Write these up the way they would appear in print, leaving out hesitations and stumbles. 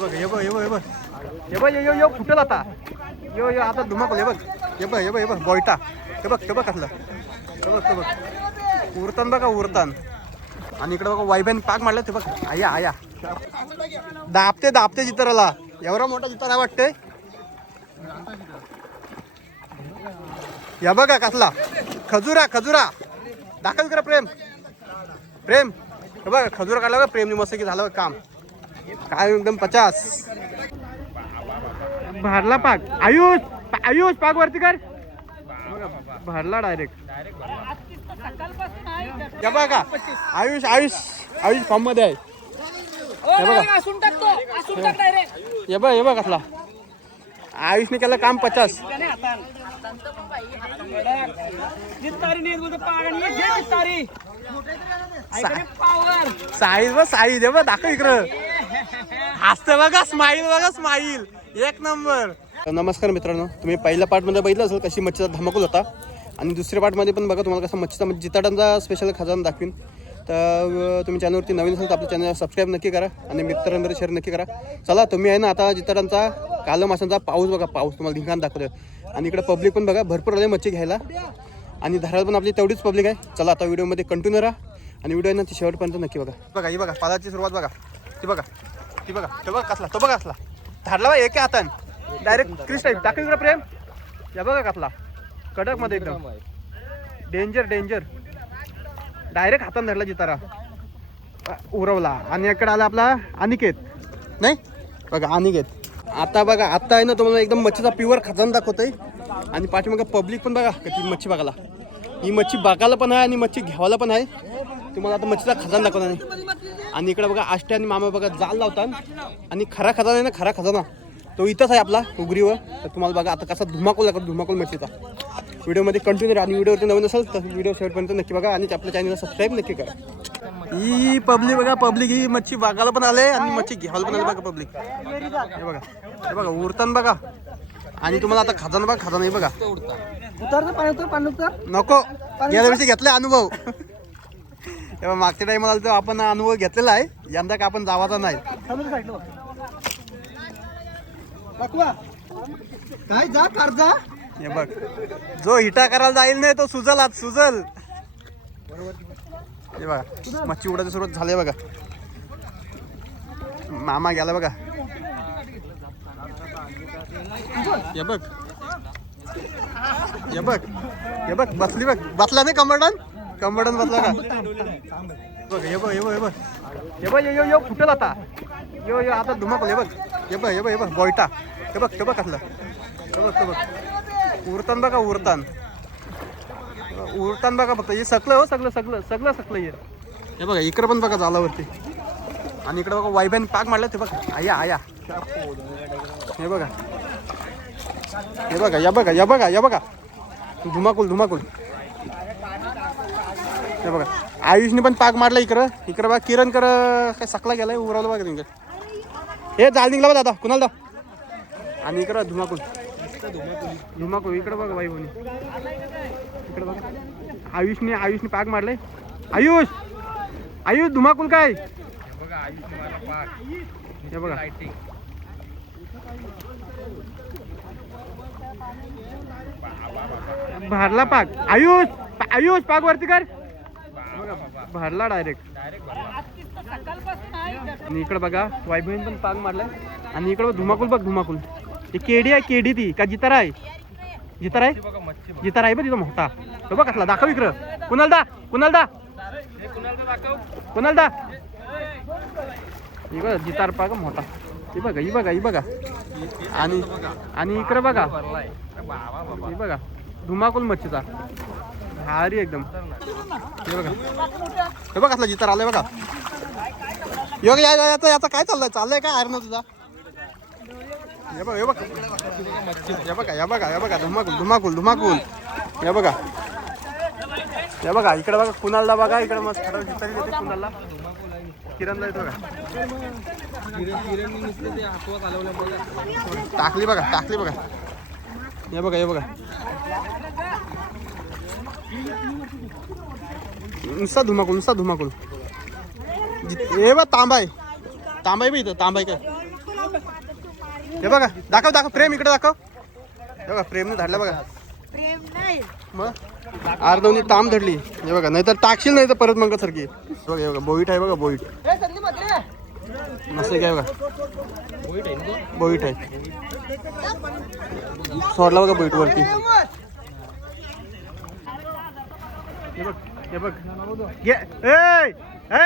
बघ ये बघ ये बघ ये बघ ये बघ यो यो फुटेल आता यो यो आता धुमाकूल हे बघ ये बघ ये बघ ये बघ बॉयटा हे बघ कसलं हे बघ उरतान बघा उरतान आणि इकडे बघा वायबॅन पाक मारलं ते बघ आया आया दाबते जितराला एवढा मोठा जितारा वाटतंय या बघा कसला खजुरा दाखल करा प्रेम हे बघा खजुरा काढला बघा प्रेमने मस्त की झालं काम काय एकदम 50 भरला पाक आयुष पाक वरती कर भरला डायरेक्ट या बघा आयुष फॉर्म मध्ये आहे हे बघ कसला आयुषने केलं काम 50 साईज बघ दाखव इकडं हसते बघा स्माईल एक नंबर. नमस्कार मित्रांनो, तुम्ही पहिल्या पार्टमध्ये बघितलं असेल कशी मच्छीचा धमाकूल होता आणि दुसऱ्या पार्टमध्ये पण बघा तुम्हाला कसा मच्छीचा जिताडांचा स्पेशल खजाना दाखवीन. तर तुम्ही चॅनलवरती नवीन असेल तर आपल्या चॅनल सबस्क्राईब नक्की करा आणि मित्रांबरोबर शेअर नक्की करा. चला तुम्ही आहे ना आता जिताडांचा कालं माशांचा पाऊस बघा तुम्हाला धिंगाण दाखवतो आणि इकडे पब्लिक पण बघा भरपूर आले मच्छी घ्यायला आणि धरायला पण आपली तेवढीच पब्लिक आहे. चला आता व्हिडिओमध्ये कंटिन्यू राहा आणि व्हिडिओ ना ती शेवटपर्यंत नक्की बघा. ही बघा पादाची सुरुवात बघा ती बघा कसला धाडला बा एका हातान डायरेक्ट क्रिस टाईप टाकली इकडे प्रेम या बघा कसला कडक मध्ये एकदम डेंजर डायरेक्ट हातान धरला जितारा उरवला. आणि इकडे आला आपला अनिकेत नाही बघा अनिकेत आता आहे ना तुम्हाला एकदम मच्छीचा प्युअर खजाना दाखवतोय आणि पाठीमागे पब्लिक पण बघा ती मच्छी बघायला ही मच्छी बघायला पण आहे आणि मच्छी घ्यावायला पण आहे. तुम्हाला आता मच्छीचा खजाना दाखवणार नाही. आणि इकडे बघा आष्ट्या आणि मामा बघा जाल लावतात आणि खरा खजाना तो इथंच आहे आपला उगरीवर. तर तुम्हाला बघा आता कसा धुमाकूल मच्छीचा व्हिडिओमध्ये कंटिन्यू राहा आणि व्हिडिओवरती नवीन असेल तर व्हिडिओ शेवटपर्यंत नक्की बघा आणि आपल्या चॅनलला सबस्क्राईब नक्की करा. ही पब्लिक ही मच्छी बघायला पण आले आणि मच्छी घ्यायला पण आले बघा पब्लिक हे बघा उरतान बघा आणि तुम्हाला आता खजाना हे बघा नको गेल्या वर्षी घेतलाय अनुभव तेव्हा मागच्या टाइमला तर आपण अनुभव घेतलेला आहे यंदा का आपण जावाचा नाही. काय जा कर्जा हे बघ जो हिटा करायला जाईल नाही तो सुजल हे बघा मच्छी उडायची सुरुवात झाली बघा मामा गेला बघा हे बघ बसला नाही कंबरडन बसला का बघ हे बघ यो फुटेल आता यो आता धुमाकूल हे बघ बॉयटा हे बघ कसलं हे बघ उरतान बघा फक्त हे सगळं हे बघा इकडं पण बघा जालावरती आणि इकडे बघा वायबॅन पाक मारलं ते बघा आया हे बघा धुमाकूल हे बघा आयुषने पण पाक मारला इकडं बघा किरण काय सकला गेलाय उरवलं बघा तिकडे हे जाल निघला बघा दादा कुणाला आणि इकडं धुमाकूल इकडं बघा बाई बोनी इकडं बघा आयुषने पाक मारले आयुष धुमाकूल काय हे बघा भरला पाक आयुष पाक वरती कर भरला डायरेक्ट आणि इकडे बघा वायबहीन पण पाक मारलाय आणि इकडे धुमाकूल ती केडी ती का जितारा आहे बघ तिथं मोठा तो बघ कसला दाखव इकडं कुणाल दा इकडं जितार पाक मोठा ही बघा आणि इकडे बघा हे बघा धुमाकूल मच्छीचा भारी एकदम हे बघा कसला जितार आलाय बघा याचा काय चाललंय काय आयरन तुझा हे बघा धुमाकूल हे बघा इकडे बघा कुणालला बघा इकडे मस्त जितारी देते कुणालला किरणला येतो बघा टाकली बघा हे बघा नुसता धुमाकूल हे बघ तांबाय बी इथं तांबाय काय हे बघा दाखव दाखव प्रेम इकडे दाखव. हे बघा प्रेमने धरला बघा. प्रेम नाही मग अर्धवणी ताम धरली. हे बघा नाहीतर टाकशील नाही तर परत मग सारखी. बघा हे बघा बोईट आहे बघा बोईट. मस्त काय बघा बोईट आहे. सोडला बघा बोईट वरती. हे बघ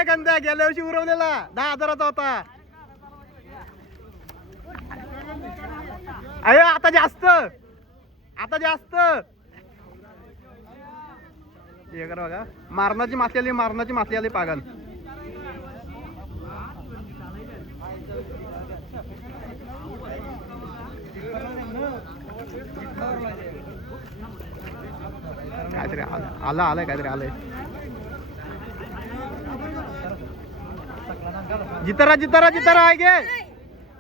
गंधा गेल्या वर्षी उरवलेला 10,000चा होता. अरे आता जास्त हे करा बघा. मारणाची मासली आली पागल. काहीतरी आलंय काहीतरी आलंय. जितारा आहे गे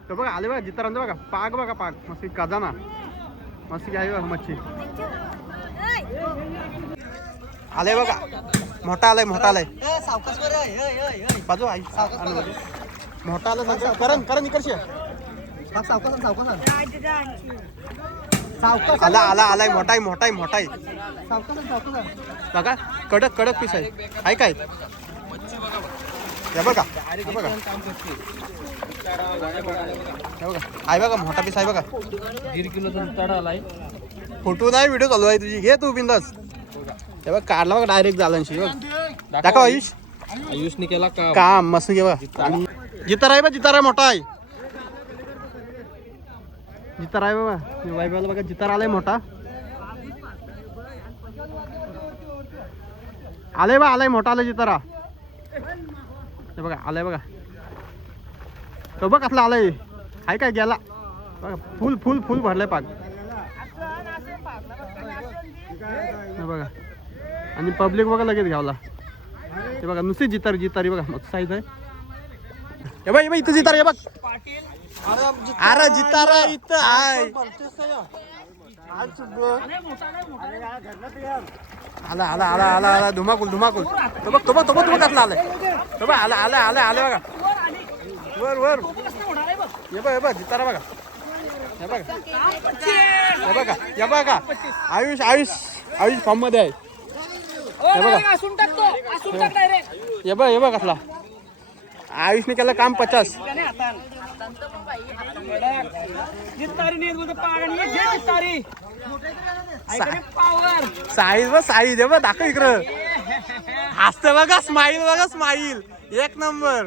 तो बघा आले बघा. जितारा बघा पाग बघा पाग मस्त काजाना मस्त आहे बघा मच्छी. आले बघा मोठा आलाय बाजू आई मोठा आला. करण इकडशी आलाय मोठा आहे बघा. कडक पीस आहे काय. हे बघा आहे बघा मोठा पीस आहे बघा. 1.5 किलोचा तडा आलाय. फोटो नाही व्हिडिओ चालू आहे तुझी. घे तू बिंदास. हे बघ काढला बघा डायरेक्ट जालांशी. बघ दाखव आयुषने केला काम मस्त घे बघा. आणि जितारा मोठा आहे. जितारा आहे बाबा. वाईबाला बघा जितारा आलाय मोठा. आलाय मोठा आलाय जितारा. हे बघा आलाय बघा. तो बघ कसला आलाय. हाय काय गेला बघा. फुल भरलाय पाक. हे बघा आणि पब्लिक बघा लगेच घ्यावला. हे बघा नुसती जितारी बघा मस्त साईज आहे. हे बघ इथं जितार. हे बघ अरे जितारा इथं आहे. आला धुमाकूल. तो बघ कसला आलाय. तो बघ आलाय बघा वर. हे बघ जितारा बघा. हे बघा आयुष फॉर्म मध्ये आहे. हे बघ कसला. आयुषने केलं काम 50. साईज हे बघ दाखव इकडं. हसते बघा स्माईल एक नंबर.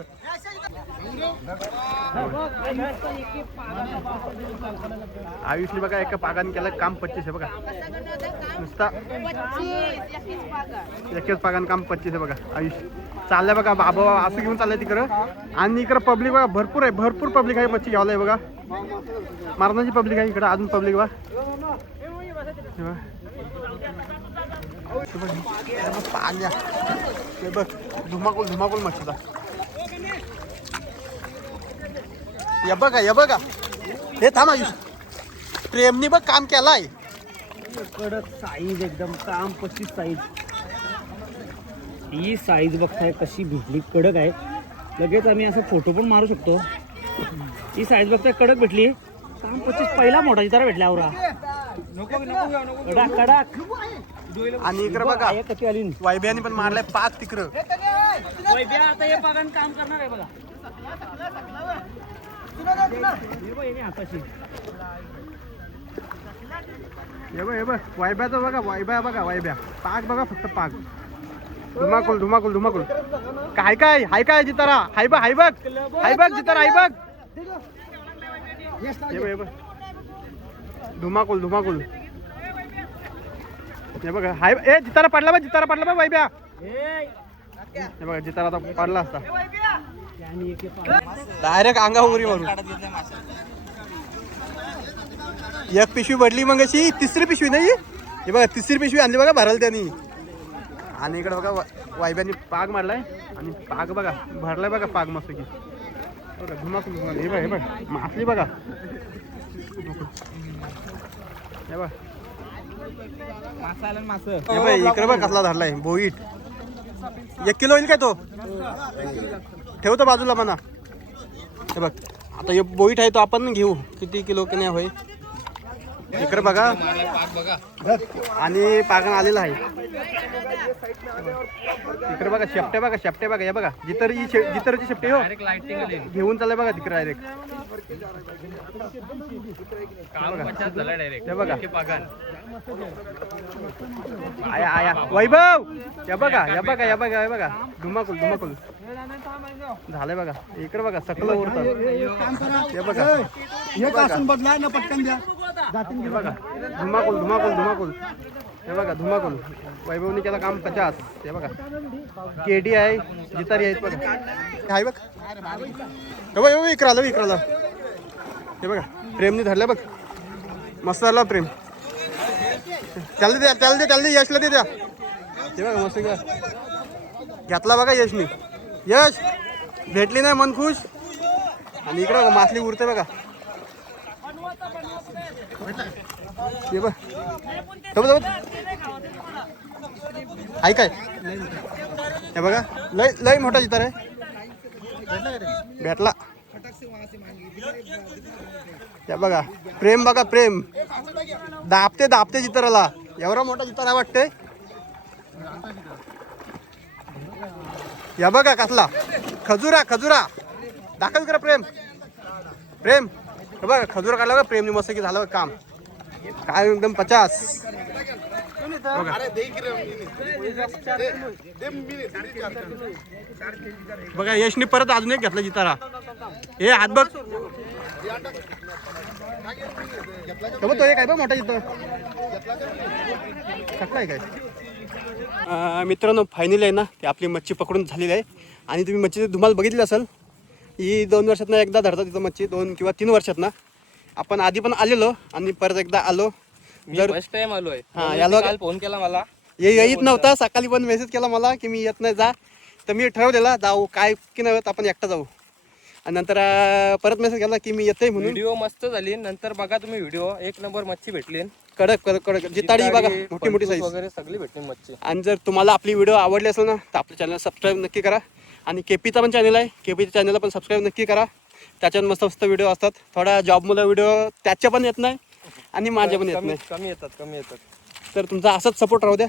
आयुषने बघा एका पागाने केलं काम 25 आहे बघा. नुसता एकच पागाने काम 25 आहे बघा. आयुष चाललंय बघा बाबा असं घेऊन चाललंय तिकडं. आणि इकडं पब्लिक बघा भरपूर पब्लिक आहे. मच्छी घ्यावलाय बघा. मारणाची पब्लिक आहे इकडं. अजून पब्लिक बघा पाण्या. हे बघ धुमाकूल मच्छीचा. हे बघा हे थांब आयुष. प्रेमनी बघ काम केलाय. कडक साईज एकदम काम 25 साईज. ही साईज बघताय कशी भेटली. कडक आहे. लगेच आम्ही असं फोटो पण मारू शकतो. ही साईज बघताय कडक भेटली. काम 25 पहिला मोठा जितारा भेटला. आवरा कडक. आणि इकडे बघा वायब्यानी पण मारलाय पाक तिकडं. आता हे पागान काम करणार आहे बघा. हे बघ वायब्याचं बघा. वायब्या पाक बघा फक्त पाक. धुमाकूल काय हाय काय जितारा. हाय बघ जितारा हाय बघ. हे बघ धुमाकूल. हे बघा हाय. ए जितारा पडला बघ वायब्या. हे बघा जितारा आता पडला असता. डायरेक्ट अंगा उरी मारून. एक पिशवी भरली मग अशी. तिसरी पिशवी नाही. हे बघा तिसरी पिशवी आणली बघा भराल त्यांनी. आणि इकडे बघा वायब्यानी पाग मारलाय. आणि पाग बघा भरलाय बघा पाग मस्त की. बघा धुमाकूल. हे बघ मासली बघा. हे बघ इकडे बघ कसला धरलाय बोईट. 1 किलो होईल काय तो. ठेवतो बाजूला म्हणा. हे बघ आता हे बोईट आहे तो आपण घेऊ किती किलो की नाही होय इकडे बघा आणि पागण आलेला आहे इकडे बघा शेपटे बघा या बघा जितरची शेपटे हो घेऊन चालय बघा तिकडे डायरेक्ट बघा आया आया वैभव या बघा धुमाकूल झालंय बघा इकडे बघा सकल उरतात हे बघा पटकन द्या हे बघा धुमाकूल हे बघा धुमाकूल वैभवनी केला काम 50 हे बघा केडी आहे जितारी आहेत बघा आहे बघ हे बघ विकराला हे बघा प्रेमने धरलं बघ मस्त झाला प्रेम त्याला दे यशला दे द्या हे बघा मस्त घेतला बघा यशनी यश भेटली नाही मन खुश आणि इकडे बघा मासली उरते बघा हे बघ आहे काय हे बघा लय मोठा जितार आहे भेटला हे बघा प्रेम बघा प्रेम दाबते जिताराला एवढा मोठा जितारा वाटते या बघा कसला खजुरा दाखल करा प्रेम हे बघा खजुरा काढला बघा प्रेमने मस्त की झालं काम काय एकदम 50 बघा यशने परत अजून एक घेतला जितारा हे हात बघ तो एक आहे बघ मोठा जितारा काय मित्रांनो फायनली आहे ना ते आपली मच्छी पकडून झालेली आहे आणि तुम्ही मच्छी धुमाल बघितली असेल ही 2 वर्षातनं एकदा धरतात तिथं मच्छी 2 किंवा 3 वर्षातनं आपण आधी पण आलेलो आणि परत एकदा आलो फर्स्ट टाइम आलोय हा याला काल फोन केला मला येत नव्हता सकाळी पण मेसेज केला मला की मी येत नाही जा तर मी ठरवलेला जाऊ काय की नाही होत आपण एकटा जाऊ आणि नंतर परत मेसेज केला की मी येते म्हणून व्हिडिओ मस्त झाली नंतर बघा तुम्ही व्हिडिओ 1 नंबर मच्छी भेटली कडक जिताडी बघा मोठी साईज वगैरे सगळी भेटली मच्छी आणि जर तुम्हाला आपली व्हिडिओ आवडली असेल ना तर आपल्या चॅनल सबस्क्राईब नक्की करा आणि केपीचा पण चॅनल आहे केपीच्या चॅनलला पण सबस्क्राईब नक्की करा त्याच्यावर मस्त व्हिडिओ असतात थोडा जॉबमुळे व्हिडिओ त्याच्या पण येत नाही आणि माझे पण येत नाही कमी येतात तर तुमचा असंच सपोर्ट राहू द्या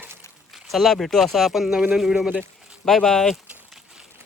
चला भेटू असं आपण नवीन व्हिडिओमध्ये बाय